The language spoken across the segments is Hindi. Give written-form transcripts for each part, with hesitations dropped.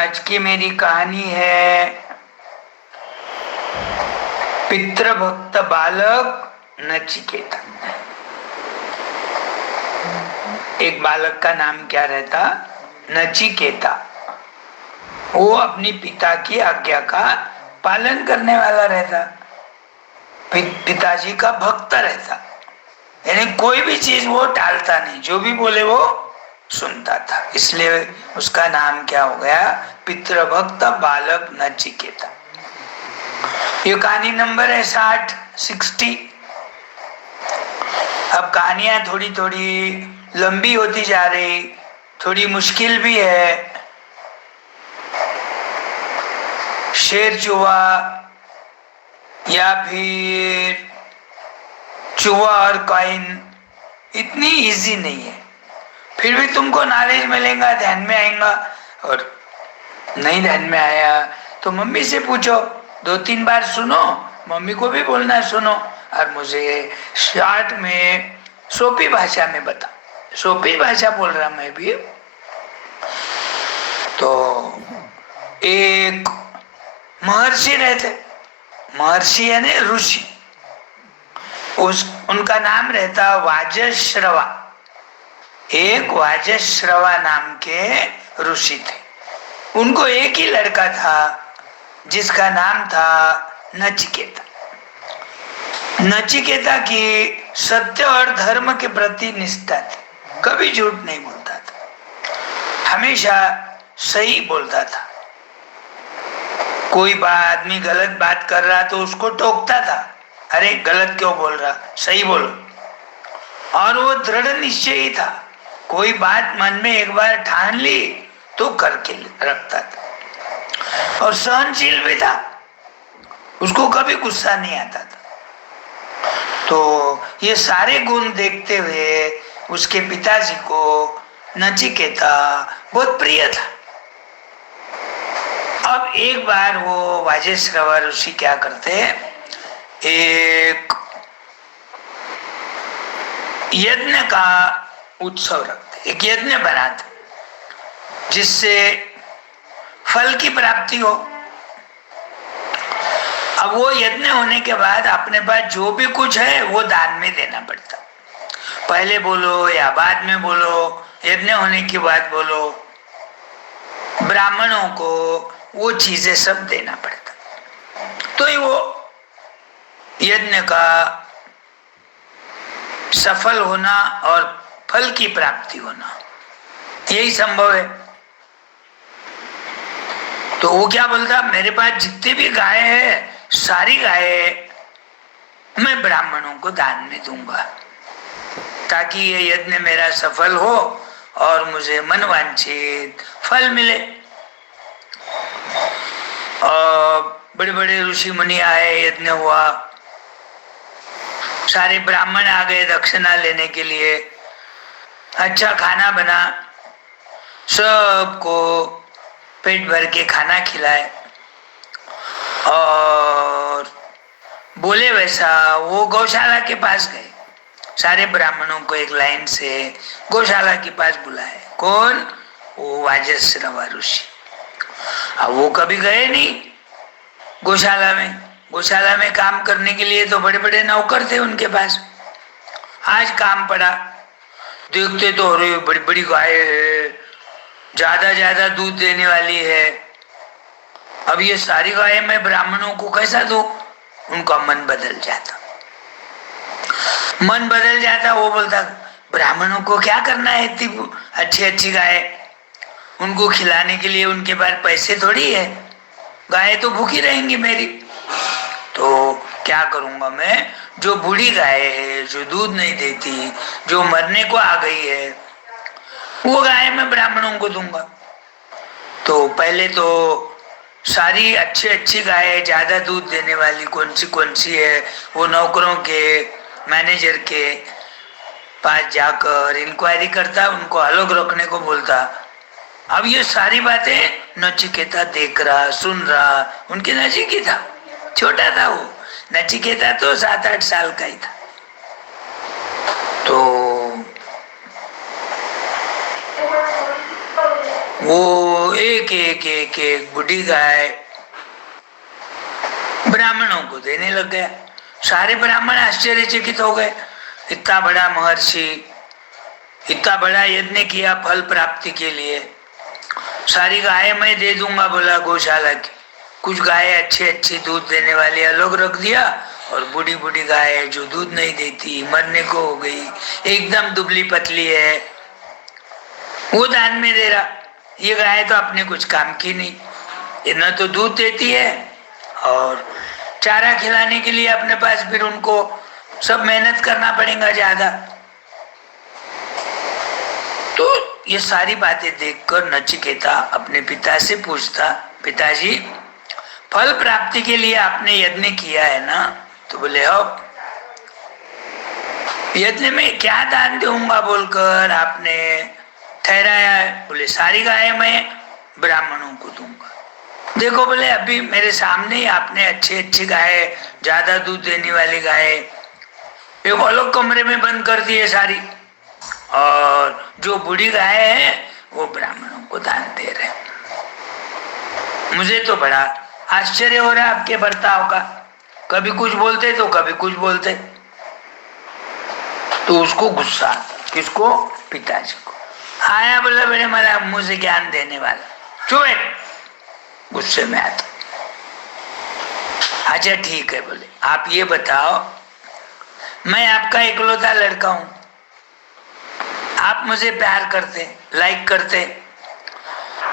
आज की मेरी कहानी है पितृभक्त बालक नचिकेता। एक बालक का नाम क्या रहता? नचिकेता। वो अपनी पिता की आज्ञा का पालन करने वाला रहता, पिताजी का भक्त रहता, यानी कोई भी चीज वो टालता नहीं, जो भी बोले वो सुनता था। इसलिए उसका नाम क्या हो गया? पितृभक्त बालक नचिकेता। ये कहानी नंबर है 60। अब कहानियां थोड़ी थोड़ी लंबी होती जा रही, थोड़ी मुश्किल भी है। शेर चूहा या फिर चूहा और कॉइन इतनी इजी नहीं है, फिर भी तुमको नॉलेज मिलेगा, ध्यान में आएगा। और नहीं ध्यान में आया तो मम्मी से पूछो, 2-3 बार सुनो, मम्मी को भी बोलना सुनो, और मुझे शॉर्ट में सोपी भाषा में बता। सोपी भाषा बोल रहा मैं भी। तो एक महर्षि रहते, महर्षि यानी ऋषि, उनका नाम रहता वाजश्रवा। एक वाजश्रवा नाम के ऋषि थे। उनको एक ही लड़का था जिसका नाम था नचिकेता। नचिकेता की सत्य और धर्म के प्रति निष्ठा थी, कभी झूठ नहीं बोलता था, हमेशा सही बोलता था। कोई आदमी गलत बात कर रहा तो उसको टोकता था, अरे गलत क्यों बोल रहा, सही बोलो। और वो दृढ़ निश्चयी था, कोई बात मन में एक बार ठान ली तो करके रखता था। और सहनशील भी था, उसको कभी गुस्सा नहीं आता था। तो ये सारे गुण देखते हुए उसके पिताजी को नचिकेता बहुत प्रिय था। अब एक बार वो वाजश्रवा ऋषि क्या करते, एक यज्ञ का उत्सव रखते, एक यज्ञ बनाते जिससे फल की प्राप्ति हो। अब वो यज्ञ होने के बाद अपने पास जो भी कुछ है वो दान में देना पड़ता। पहले बोलो या बाद में बोलो, यज्ञ होने के बाद बोलो, ब्राह्मणों को वो चीजें सब देना पड़ता, तो ही वो यज्ञ का सफल होना और फल की प्राप्ति होना यही संभव है। तो वो क्या बोलता, मेरे पास जितनी भी गाय है, सारी गाय मैं ब्राह्मणों को दान में दूंगा, ताकि ये यज्ञ मेरा सफल हो और मुझे मनवांछित फल मिले। और बड़े बड़े ऋषि मुनि आए, यज्ञ हुआ, सारे ब्राह्मण आ गए दक्षिणा लेने के लिए, अच्छा खाना बना, सबको पेट भर के खाना खिलाए। और बोले वैसा वो गौशाला के पास गए, सारे ब्राह्मणों को एक लाइन से गौशाला के पास बुलाए। कौन? वो वाजश्रवा ऋषि। अब वो कभी गए नहीं गौशाला में, गौशाला में काम करने के लिए तो बड़े बड़े नौकर थे उनके पास। आज काम पड़ा, देखते तो अरे बड़ी बड़ी गाय है, ज्यादा ज्यादा दूध देने वाली है, अब ये सारी गायें मैं ब्राह्मणों को कैसा दूं? उनका मन बदल जाता, मन बदल जाता। वो बोलता, ब्राह्मणों को क्या करना है इतनी अच्छी अच्छी गाय, उनको खिलाने के लिए उनके पास पैसे थोड़ी है, गायें तो भूखी रहेंगी मेरी। तो क्या करूंगा मैं, जो बूढ़ी गाय है, जो दूध नहीं देती, जो मरने को आ गई है, वो गाय मैं ब्राह्मणों को दूंगा। तो पहले तो सारी अच्छी अच्छी गाय, ज्यादा दूध देने वाली कौन सी है, वो नौकरों के, मैनेजर के पास जाकर इंक्वायरी करता, उनको अलग रखने को बोलता। अब ये सारी बातें नचिकेता देख रहा, सुन रहा, उनके नजीक ही था, छोटा था वो। नचिकेता तो 7-8 साल का ही था। तो वो एक एक एक एक बूढ़ी गाय ब्राह्मणों को देने लग गया। सारे ब्राह्मण आश्चर्यचकित हो गए, इतना बड़ा महर्षि, इतना बड़ा यज्ञ किया फल प्राप्ति के लिए, सारी गायें मैं दे दूंगा बोला गौशाला की, कुछ गायें अच्छी अच्छी दूध देने वाली अलग रख दिया, और बूढ़ी बूढ़ी गाय है जो दूध नहीं देती, मरने को हो गई, एकदम दुबली पतली है, वो दान में दे रहा। ये गाय तो अपने कुछ काम की नहीं, ये न तो दूध देती है और चारा खिलाने के लिए अपने पास फिर उनको सब मेहनत करना पड़ेगा ज्यादा। तो ये सारी बातें देखकर नचिकेता अपने पिता से पूछता, पिताजी फल प्राप्ति के लिए आपने यज्ञ किया है ना? तो बोले हो, यज्ञ में क्या दान दूंगा बोलकर आपने ठहराया है? बोले सारी गायें मैं ब्राह्मणों को दूंगा। देखो बोले अभी मेरे सामने ही आपने अच्छी अच्छी गाय, ज्यादा दूध देने वाली गाय एक अलग कमरे में बंद कर दी है सारी, और जो बूढ़ी गाय है वो ब्राह्मणों को दान दे रहे। मुझे तो बड़ा आश्चर्य हो रहा है आपके बर्ताव का, कभी कुछ बोलते तो कभी कुछ बोलते। तो उसको गुस्सा, किसको? पिताजी को आया, बोला बेटे मेरा मुझे ज्ञान देने वाला, चुप है, गुस्से में आता। अच्छा ठीक है, बोले आप ये बताओ, मैं आपका इकलौता लड़का हूं, आप मुझे प्यार करते, लाइक करते,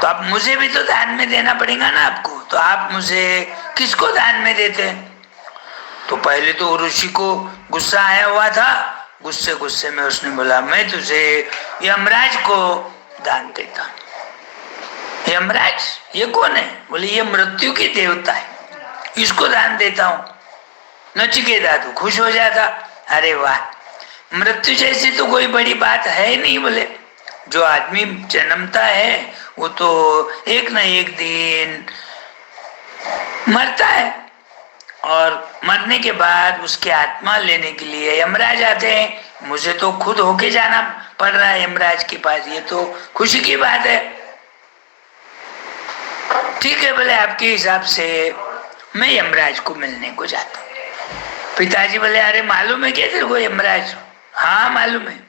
तो आप मुझे भी तो दान में देना पड़ेगा ना आपको, तो आप मुझे किसको दान में देते? तो पहले तो ऋषि को गुस्सा आया हुआ था, गुस्से गुस्से में उसने बोला मैं तुझे यमराज को दान देता। यमराज ये कौन है? बोले ये मृत्यु की देवता है, इसको दान देता हूं। नचिकेता तो खुश हो जाता, अरे वाह, मृत्यु जैसी तो कोई बड़ी बात है नहीं। बोले जो आदमी जन्मता है वो तो एक न एक दिन मरता है, और मरने के बाद उसकी आत्मा लेने के लिए यमराज आते हैं। मुझे तो खुद होके जाना पड़ रहा है यमराज के पास, ये तो खुशी की बात है। ठीक है बोले आपके हिसाब से मैं यमराज को मिलने को जाता हूँ। पिताजी बोले अरे मालूम है क्या तेरे को यमराज? हाँ मालूम है।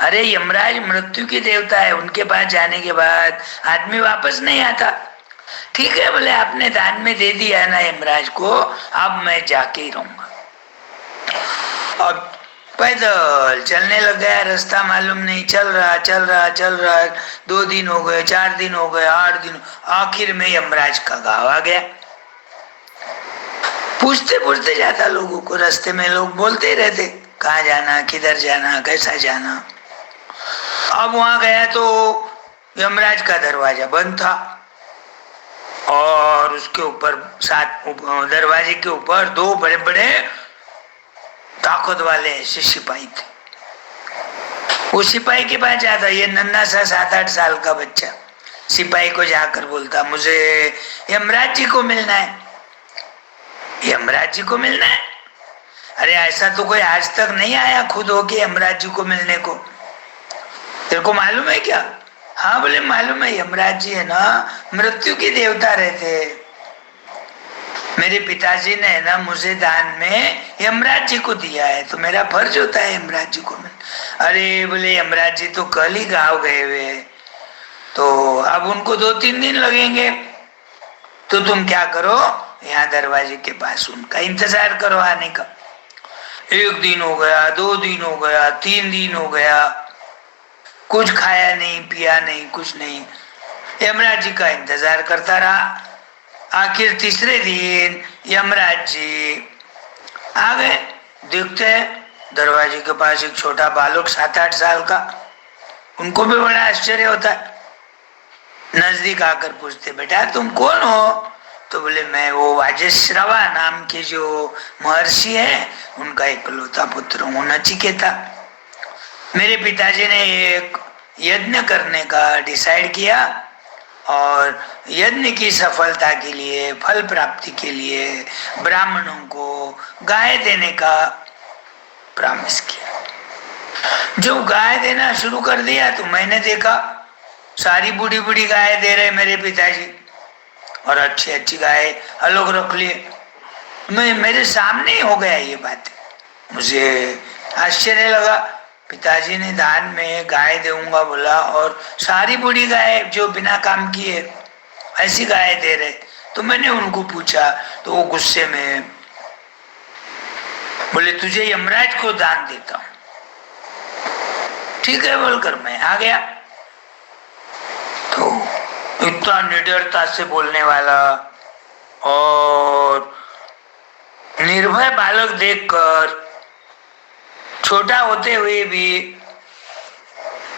अरे यमराज मृत्यु की देवता है, उनके पास जाने के बाद आदमी वापस नहीं आता। ठीक है बोले आपने दान में दे दिया है ना यमराज को, अब मैं जाके ही रहूंगा। अब पैदल चलने लग गया, रास्ता मालूम नहीं, चल रहा 2 दिन हो गए, 4 दिन हो गए, 8 दिन, आखिर में यमराज का गांव आ गया। पूछते पूछते जाता लोगों को, रास्ते में लोग बोलते ही रहते कहाँ जाना, किधर जाना, कैसा जाना। अब वहां गया तो यमराज का दरवाजा बंद था, और उसके ऊपर दरवाजे के ऊपर 2 बड़े बड़े ताकत वाले ऐसे सिपाही थे। वो सिपाही के पास जाता, ये नन्हा सा 7-8 साल का बच्चा सिपाही को जाकर बोलता मुझे यमराज जी को मिलना है। यमराज जी को मिलना है? अरे ऐसा तो कोई आज तक नहीं आया खुद होके यमराज जी को मिलने को, तेरे को मालूम है क्या? हाँ बोले मालूम है, यमराज जी है ना मृत्यु के देवता रहते। मेरे पिताजी ने है ना मुझे दान में यमराज जी को दिया है, तो मेरा फर्ज होता है यमराज जी को मिल। अरे बोले यमराज जी तो कल ही गांव गए हुए, तो अब उनको 2-3 दिन लगेंगे, तो तुम क्या करो यहाँ दरवाजे के पास उनका इंतजार करो आने का। 1 दिन हो गया, 2 दिन हो गया, 3 दिन हो गया, कुछ खाया नहीं, पिया नहीं, कुछ नहीं, यमराज जी का इंतजार करता रहा। आखिर तीसरे दिन यमराज जी आ गए। देखते हैं दरवाजे के पास एक छोटा बालक 7-8 साल का, उनको भी बड़ा आश्चर्य होता है। नजदीक आकर पूछते बेटा तुम कौन हो? तो बोले मैं वो वाजश्रवा नाम के जो महर्षि है उनका इकलौता पुत्र हूँ, नचिकेता। मेरे पिताजी ने एक यज्ञ करने का डिसाइड किया, और यज्ञ की सफलता के लिए, फल प्राप्ति के लिए ब्राह्मणों को गाय देने का प्रॉमिस किया। जब गाय देना शुरू कर दिया तो मैंने देखा सारी बूढ़ी बूढ़ी गाय दे रहे मेरे पिताजी, और अच्छी अच्छी गाय अलग रख लिए। मैं मेरे सामने ही हो गया ये बात। मुझे आश्चर्य लगा। पिताजी ने दान में गाय दूंगा बोला, और सारी बूढ़ी गाय जो बिना काम किए ऐसी गाय दे रहे। तो मैंने उनको पूछा, तो वो गुस्से में बोले तुझे यमराज को दान देता हूं। ठीक है बोलकर मैं आ गया। तो इतना निडरता से बोलने वाला और निर्भय बालक देखकर, छोटा होते हुए भी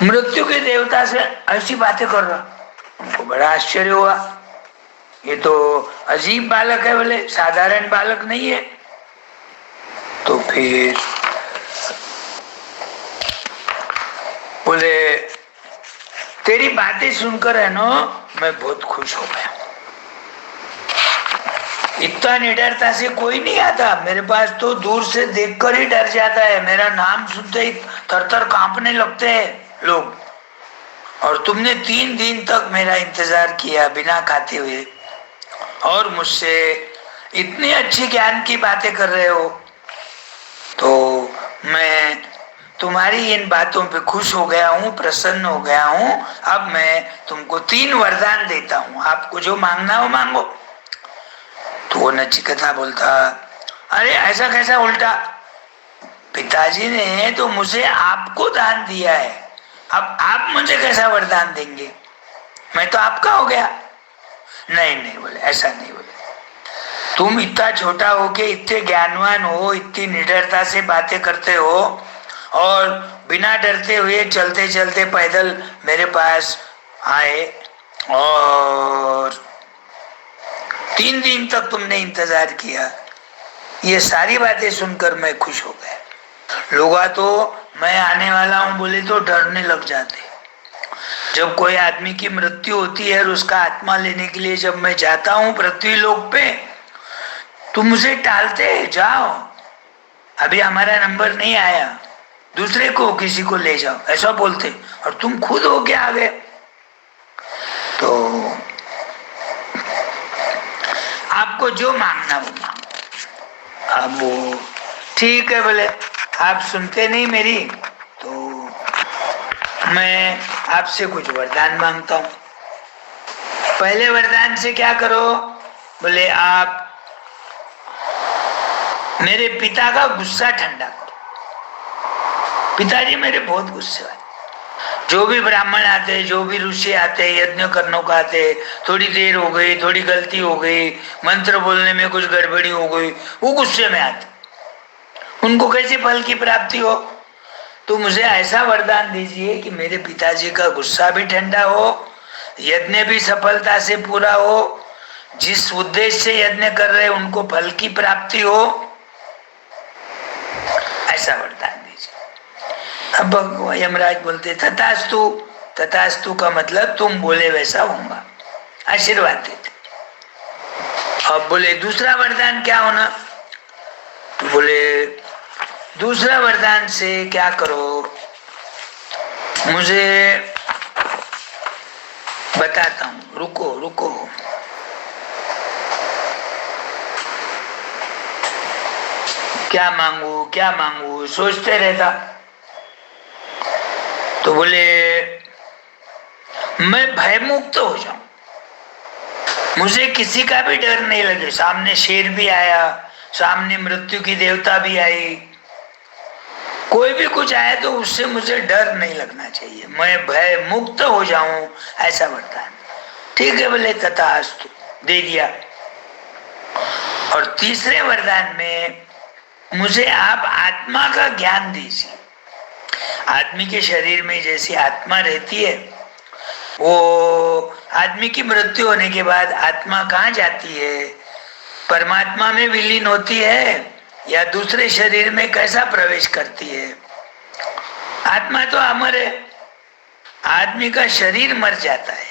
मृत्यु के देवता से ऐसी बातें कर रहा, उनको बड़ा आश्चर्य हुआ। ये तो अजीब बालक है, बोले साधारण बालक नहीं है। तो फिर बोले तेरी बातें सुनकर है ना मैं बहुत खुश हो गया। इतना निडरता से कोई नहीं आता मेरे पास, तो दूर से देखकर ही डर जाता है। मेरा नाम सुनते ही थर-थर कांपने लगते हैं लोग। और तुमने 3 दिन तक मेरा इंतजार किया बिना खाते हुए, और मुझसे इतनी अच्छी ज्ञान की बातें कर रहे हो। तो मैं तुम्हारी इन बातों पे खुश हो गया हूँ, प्रसन्न हो गया हूँ। अब मैं तुमको 3 वरदान देता हूँ, आपको जो मांगना हो मांगो। तो वो नचिकेता बोलता, अरे ऐसा कैसा उल्टा, पिताजी ने तो मुझे आपको दान दिया है, अब आप मुझे कैसा वरदान देंगे, मैं तो आपका हो गया। नहीं नहीं बोले, ऐसा नहीं बोले, तुम इतना छोटा हो के इतने ज्ञानवान हो, इतनी निडरता से बातें करते हो, और बिना डरते हुए चलते चलते पैदल मेरे पास आए, और 3 दिन तक तुमने इंतजार किया। ये सारी बातें सुनकर मैं खुश हो गया। लोग तो मैं आने वाला हूं बोले तो डरने लग जाते। जब कोई आदमी की मृत्यु होती है और उसका आत्मा लेने के लिए जब मैं जाता हूं पृथ्वी लोक पे, तो मुझे टालते, जाओ अभी हमारा नंबर नहीं आया, दूसरे को किसी को ले जाओ, ऐसा बोलते, और तुम खुद होके आ गए। तो आपको जो मांगना वो मांगो। अब वो ठीक है बोले, आप सुनते नहीं मेरी, तो मैं आपसे कुछ वरदान मांगता हूं। पहले वरदान से क्या करो, बोले आप मेरे पिता का गुस्सा ठंडा करो। पिताजी मेरे बहुत गुस्से वाले, जो भी ब्राह्मण आते, जो भी ऋषि आते, यज्ञ करने को आते, थोड़ी देर हो गई, थोड़ी गलती हो गई, मंत्र बोलने में कुछ गड़बड़ी हो गई, वो गुस्से में आते। उनको कैसे फल की प्राप्ति हो। तो मुझे ऐसा वरदान दीजिए कि मेरे पिताजी का गुस्सा भी ठंडा हो, यज्ञ भी सफलता से पूरा हो, जिस उद्देश्य से यज्ञ कर रहे उनको फल की प्राप्ति हो, ऐसा वरदान दीजिए। अब यमराज बोलते तथास्तु। तथास्तु का मतलब तुम बोले वैसा होगा, आशीर्वाद देते। अब बोले दूसरा वरदान क्या होना, तो बोले दूसरा वरदान से क्या करो, मुझे बताता हूं, रुको रुको। क्या मांगू क्या मांगू सोचते रहता। तो बोले मैं भयमुक्त हो जाऊं, मुझे किसी का भी डर नहीं लगे। सामने शेर भी आया, सामने मृत्यु की देवता भी आई, कोई भी कुछ आया तो उससे मुझे डर नहीं लगना चाहिए, मैं भय मुक्त हो जाऊं, ऐसा वरदान। ठीक है बोले तथास्तु, दे दिया। और तीसरे वरदान में मुझे आप आत्मा का ज्ञान दीजिए। आदमी के शरीर में जैसी आत्मा रहती है, वो आदमी की मृत्यु होने के बाद आत्मा कहाँ जाती है, परमात्मा में विलीन होती है या दूसरे शरीर में कैसा प्रवेश करती है। आत्मा तो अमर है, आदमी का शरीर मर जाता है।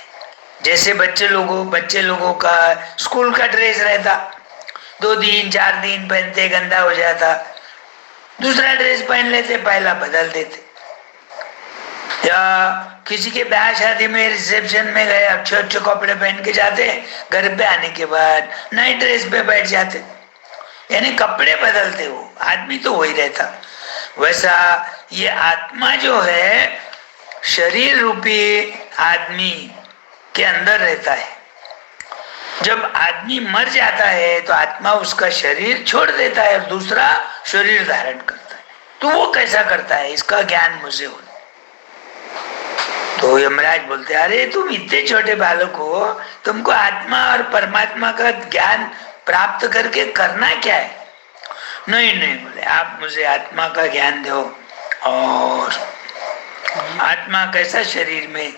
जैसे बच्चे लोगों का स्कूल का ड्रेस रहता, 2 दिन 4 दिन पहनते, गंदा हो जाता, दूसरा ड्रेस पहन लेते, पहला बदल देते। या किसी के ब्याह शादी में रिसेप्शन में गए, अच्छे अच्छे कपड़े पहन के जाते, घर पे आने के बाद नई ड्रेस पे बैठ जाते, यानी कपड़े बदलते। हो आदमी तो वही रहता। वैसा ये आत्मा जो है शरीर रूपी आदमी के अंदर रहता है। जब आदमी मर जाता है तो आत्मा उसका शरीर छोड़ देता है और दूसरा शरीर धारण करता है। तो वो कैसा करता है, इसका ज्ञान मुझे हो। तो यमराज बोलते, अरे तुम इतने छोटे बालक हो, तुमको आत्मा और परमात्मा का ज्ञान प्राप्त करके करना क्या है? नहीं नहीं, बोले आप मुझे आत्मा का ज्ञान दो, और आत्मा कैसा शरीर में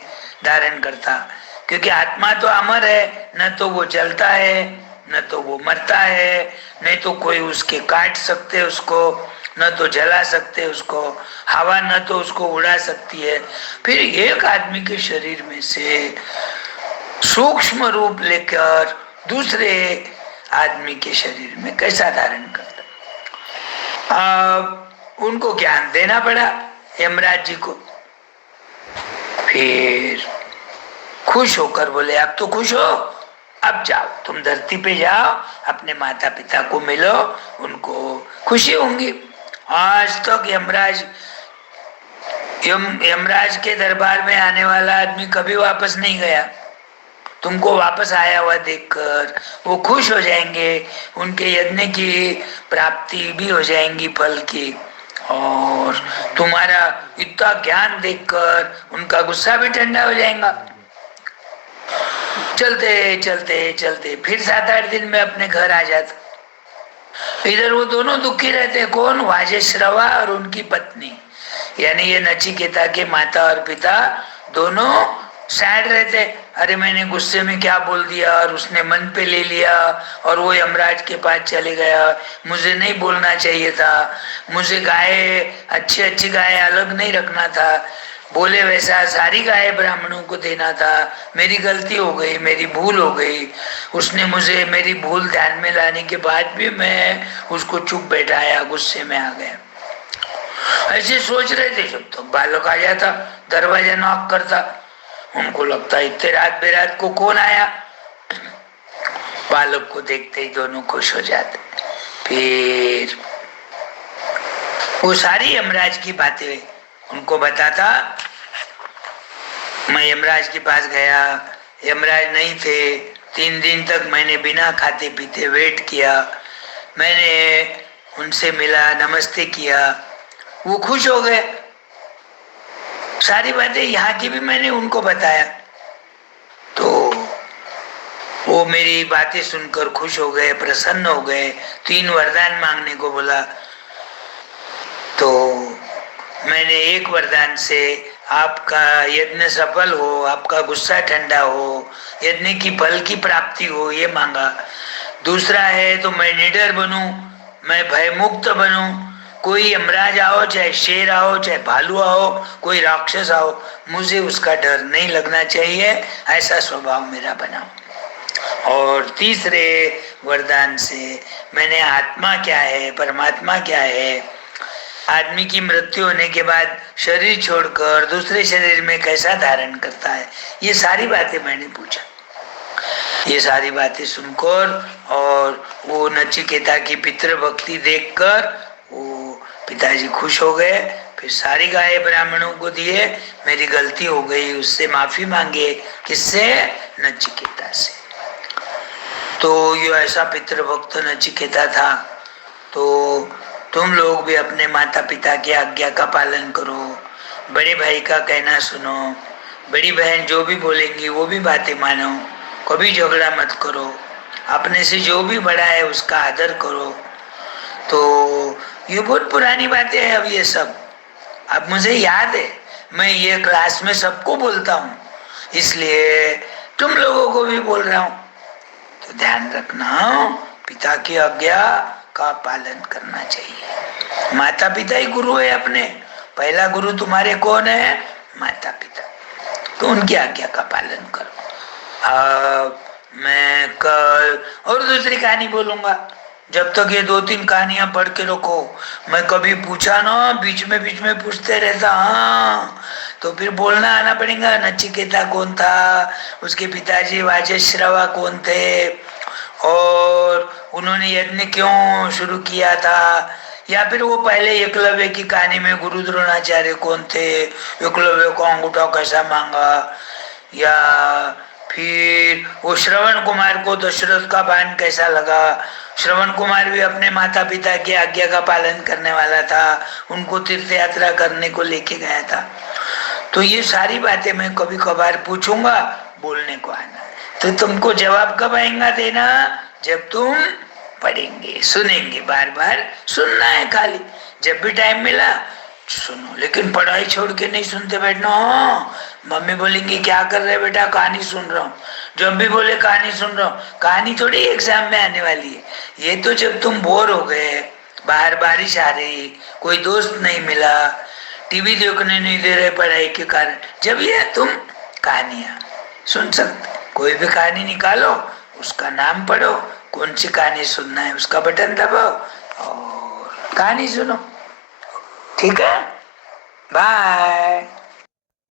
धारण करता, क्योंकि आत्मा तो अमर है, न तो वो जलता है न तो वो मरता है, नहीं तो कोई उसके काट सकते उसको, न तो जला सकते उसको, हवा न तो उसको उड़ा सकती है। फिर एक आदमी के शरीर में से सूक्ष्म रूप लेकर दूसरे आदमी के शरीर में कैसा धारण करता? उनको ज्ञान देना पड़ा यमराज जी को। फिर खुश होकर बोले, अब तो खुश हो, अब जाओ तुम धरती पे जाओ, अपने माता पिता को मिलो, उनको खुशी होंगी। आज तक यमराज के दरबार में आने वाला आदमी कभी वापस नहीं गया। तुमको वापस आया हुआ देखकर वो खुश हो जाएंगे, उनके यज्ञ की प्राप्ति भी हो जाएंगी फल की, और तुम्हारा इतना ज्ञान देखकर उनका गुस्सा भी ठंडा हो जाएगा। चलते चलते चलते फिर 7-8 दिन में अपने घर आ जाता। इधर वो दोनों दुखी रहते, कौन? वाजश्रवा और उनकी पत्नी, यानी ये नचिकेता के माता और पिता दोनों सैड रहते। अरे मैंने गुस्से में क्या बोल दिया और उसने मन पे ले लिया, और वो यमराज के पास चले गया, मुझे नहीं बोलना चाहिए था, मुझे गाय अच्छी अच्छी गाय अलग नहीं रखना था, बोले वैसा सारी गाय ब्राह्मणों को देना था, मेरी गलती हो गई, मेरी भूल हो गई, उसने मुझे मेरी भूल ध्यान में लाने के बाद भी मैं उसको चुप बैठाया, गुस्से में आ गया। ऐसे सोच रहे थे जब तो बालक आ जाता, दरवाजा नॉक करता, उनको लगता इतने रात बेरात को कौन आया। बालक को देखते ही दोनों खुश हो जाते। फिर वो सारी यमराज की बातें उनको बताता। मैं यमराज के पास गया, यमराज नहीं थे, 3 दिन तक मैंने बिना खाते पीते वेट किया, मैंने उनसे मिला, नमस्ते किया, वो खुश हो गए। सारी बातें यहाँ की भी मैंने उनको बताया, तो वो मेरी बातें सुनकर खुश हो गए, प्रसन्न हो गए। 3 वरदान मांगने को बोला, तो मैंने एक वरदान से आपका यज्ञ सफल हो, आपका गुस्सा ठंडा हो, यज्ञ की फल की प्राप्ति हो, ये मांगा। दूसरा है तो मैं निडर बनूं, मैं भयमुक्त बनूं, कोई यमराज आओ, चाहे शेर आओ, चाहे भालू आओ, कोई राक्षस आओ, मुझे उसका डर नहीं लगना चाहिए, ऐसा स्वभाव मेरा बनाओ। और तीसरे वरदान से मैंने आत्मा क्या है, परमात्मा क्या है, आदमी की मृत्यु होने के बाद शरीर छोड़कर दूसरे शरीर में कैसा धारण करता है, ये सारी बातें मैंने पूछा। ये सारी बातें सुनकर और वो नचिकेता की पितृभक्ति देखकर वो पिताजी खुश हो गए। फिर सारी गाय ब्राह्मणों को दिए, मेरी गलती हो गई, उससे माफी मांगे। किससे? नचिकेता से। तो ये ऐसा पितृभक्त नचिकेता था। तो तुम लोग भी अपने माता पिता की आज्ञा का पालन करो, बड़े भाई का कहना सुनो, बड़ी बहन जो भी बोलेंगी वो भी बातें मानो, कभी झगड़ा मत करो, अपने से जो भी बड़ा है उसका आदर करो। तो ये बहुत पुरानी बातें हैं। अब ये सब अब मुझे याद है, मैं ये क्लास में सबको बोलता हूँ, इसलिए तुम लोगों को भी बोल रहा हूँ। तो ध्यान रखना, पिता की आज्ञा का पालन करना चाहिए। माता पिता ही गुरु है अपने, पहला गुरु तुम्हारे कौन है? माता पिता। तो उनकी आज्ञा का पालन करो। मैं कल और दूसरी कहानी बोलूंगा, जब तक ये 2-3 कहानियां पढ़ के रखो। मैं कभी पूछा ना, बीच में पूछते रहता, हाँ तो फिर बोलना आना पड़ेगा नचिकेता कौन था, उसके पिताजी वाजश्रवा कौन थे, और उन्होंने यज्ञ क्यों शुरू किया था, या फिर वो पहले एकलव्य की कहानी में गुरु द्रोणाचार्य कौन थे, एकलव्य को अंगूठा कैसा मांगा, या फिर वो श्रवण कुमार को दशरथ का बाण कैसा लगा। श्रवण कुमार भी अपने माता पिता की आज्ञा का पालन करने वाला था, उनको तीर्थ यात्रा करने को लेके गया था। तो ये सारी बातें मैं कभी कभार पूछूंगा, बोलने को आना। तो तुमको जवाब कब आएगा देना, जब तुम पढ़ेंगे, सुनेंगे, बार बार सुनना है खाली, जब भी टाइम मिला सुनो, लेकिन पढ़ाई छोड़ के नहीं सुनते बैठना। हाँ, मम्मी बोलेंगी क्या कर रहे बेटा, कहानी सुन रहा हूँ, जब भी बोले कहानी सुन रहा हूँ, कहानी थोड़ी एग्जाम में आने वाली है। ये तो जब तुम बोर हो गए, बाहर बारिश आ रही, कोई दोस्त नहीं मिला, टीवी देखने नहीं दे रहे पढ़ाई के कारण, जब ये तुम कहानियां सुन सकते। कोई भी कहानी निकालो, उसका नाम पढ़ो, कौन सी कहानी सुनना है उसका बटन दबाओ और कहानी सुनो। ठीक है, बाय।